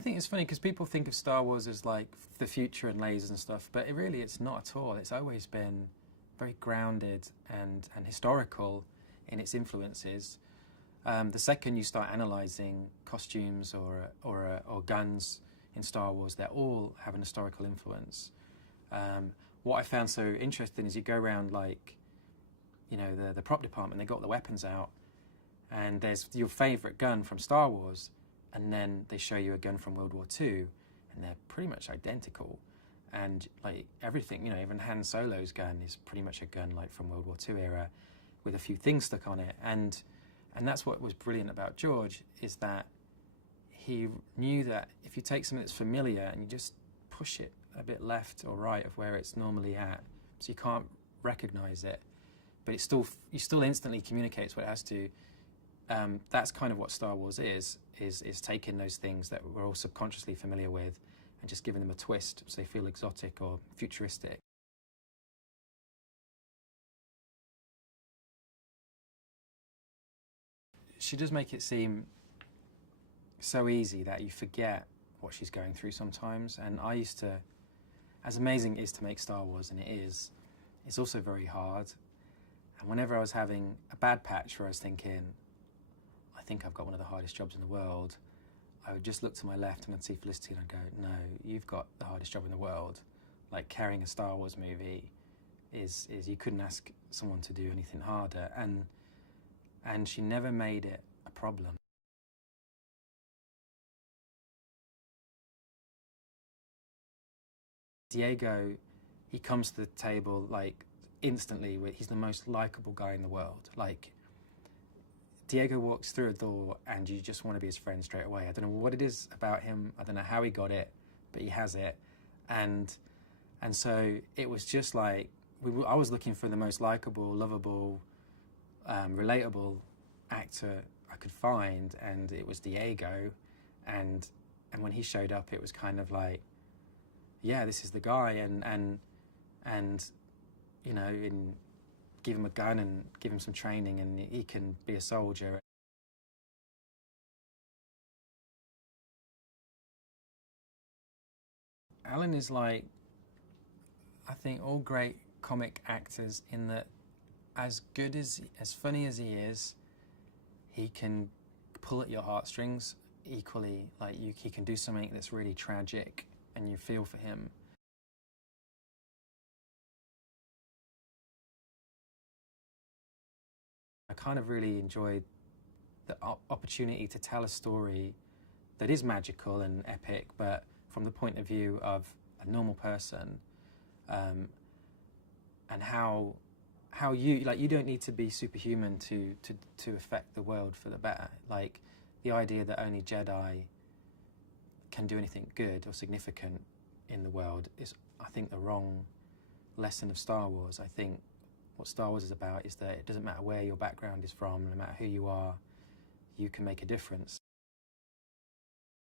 I think it's funny because people think of Star Wars as like the future and lasers and stuff, but it's not at all. It's always been very grounded and historical in its influences. The second you start analysing costumes or guns in Star Wars, they all have an historical influence. What I found so interesting is you go around like, you know, the prop department, they got the weapons out, and there's your favourite gun from Star Wars, and then they show you a gun from World War II, and they're pretty much identical. And like everything, you know, even Han Solo's gun is pretty much a gun like from World War II era, with a few things stuck on it. And that's what was brilliant about George, is that he knew that if you take something that's familiar and you just push it a bit left or right of where it's normally at, so you can't recognise it, but it still instantly communicates what it has to. That's kind of what Star Wars is taking those things that we're all subconsciously familiar with and just giving them a twist so they feel exotic or futuristic. She does make it seem so easy that you forget what she's going through sometimes. And I used to, as amazing it is to make Star Wars, and it is, it's also very hard. And whenever I was having a bad patch where I was thinking, I think I've got one of the hardest jobs in the world, I would just look to my left and I'd see Felicity and I'd go, no, you've got the hardest job in the world. Like carrying a Star Wars movie is you couldn't ask someone to do anything harder. And she never made it a problem. Diego, he comes to the table like instantly, he's the most likable guy in the world. Like, Diego walks through a door and you just want to be his friend straight away. I don't know what it is about him, I don't know how he got it, but he has it. And so it was just like, I was looking for the most likable, lovable, relatable actor I could find, and it was Diego. And when he showed up, it was kind of like, yeah, this is the guy. And you know, give him a gun and give him some training and he can be a soldier. Alan is like, I think, all great comic actors in that as funny as he is, he can pull at your heartstrings equally. Like he can do something that's really tragic and you feel for him. I kind of really enjoyed the opportunity to tell a story that is magical and epic, but from the point of view of a normal person, and how you don't need to be superhuman to affect the world for the better. Like the idea that only Jedi can do anything good or significant in the world is, I think, the wrong lesson of Star Wars. I think what Star Wars is about is that it doesn't matter where your background is from, no matter who you are, you can make a difference.